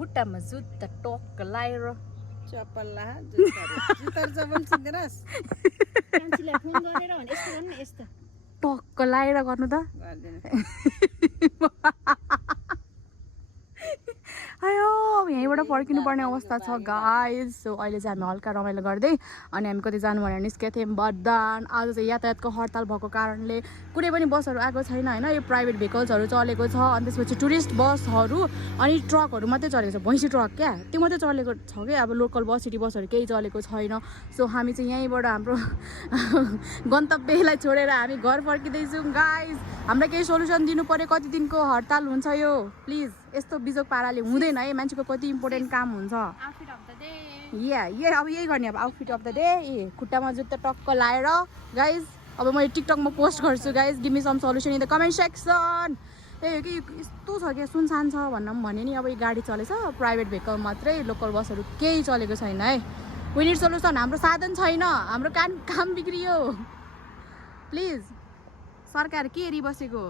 खुट्टामा जुत्ता टक्क लाएर चप्पल ला जुत्ता चप्पल चिन्दैनस् मान्छेलाई फोन गरेर भने यस्तो गर्नु न यस्तो टक्क लाएर गर्नु त गर्दैन आयो यहीँबाट फर्किनु पर्ने अवस्था छ गाइज सो अहिले चाहिँ हामी हल्का रमाइलो गर्दै अनि हामी कति जानु भनेर निस्केको थियौँ बट आज चाहिँ यातायातको हडताल भएको कारणले कुनै पनि बसहरू आएको छैन होइन यो प्राइभेट भेहिकल्सहरू चलेको छ अनि त्यसपछि टुरिस्ट बसहरू अनि ट्रकहरू मात्रै चलेको छ भैँसी ट्रक क्या त्यो मात्रै चलेको छ क्या अब लोकल बस सिटी बसहरू केही चलेको छैन सो हामी चाहिँ यहीँबाट हाम्रो गन्तव्यलाई छोडेर हामी घर फर्किँदैछौँ गाइज हामीलाई केही सोल्युसन दिनु पर्यो कति दिनको हडताल हुन्छ यो प्लिज यस्तो बिजोग पाराले हुँदैन है मान्छेको कति इम्पोर्टेन्ट काम हुन्छ आउटफिट अफ द डे अब यही गर्ने अब आउटफिट अफ द डे खुट्टामा जुत्ता टक्क लाएर गाइज अब मैले टिकटकमा पोस्ट गर्छु guys give me some solution in the comment section ए कि यस्तो छ क्या सुनसान छ भन्न पनि भने नि अब यो गाडी चलेछ प्राइभेट भेहिकल मात्रै लोकल बसहरू केही चलेको छैन है वी निड सल्युसन हाम्रो साधन छैन हाम्रो काम बिग्रियो प्लिज सरकार के हेरिबसेको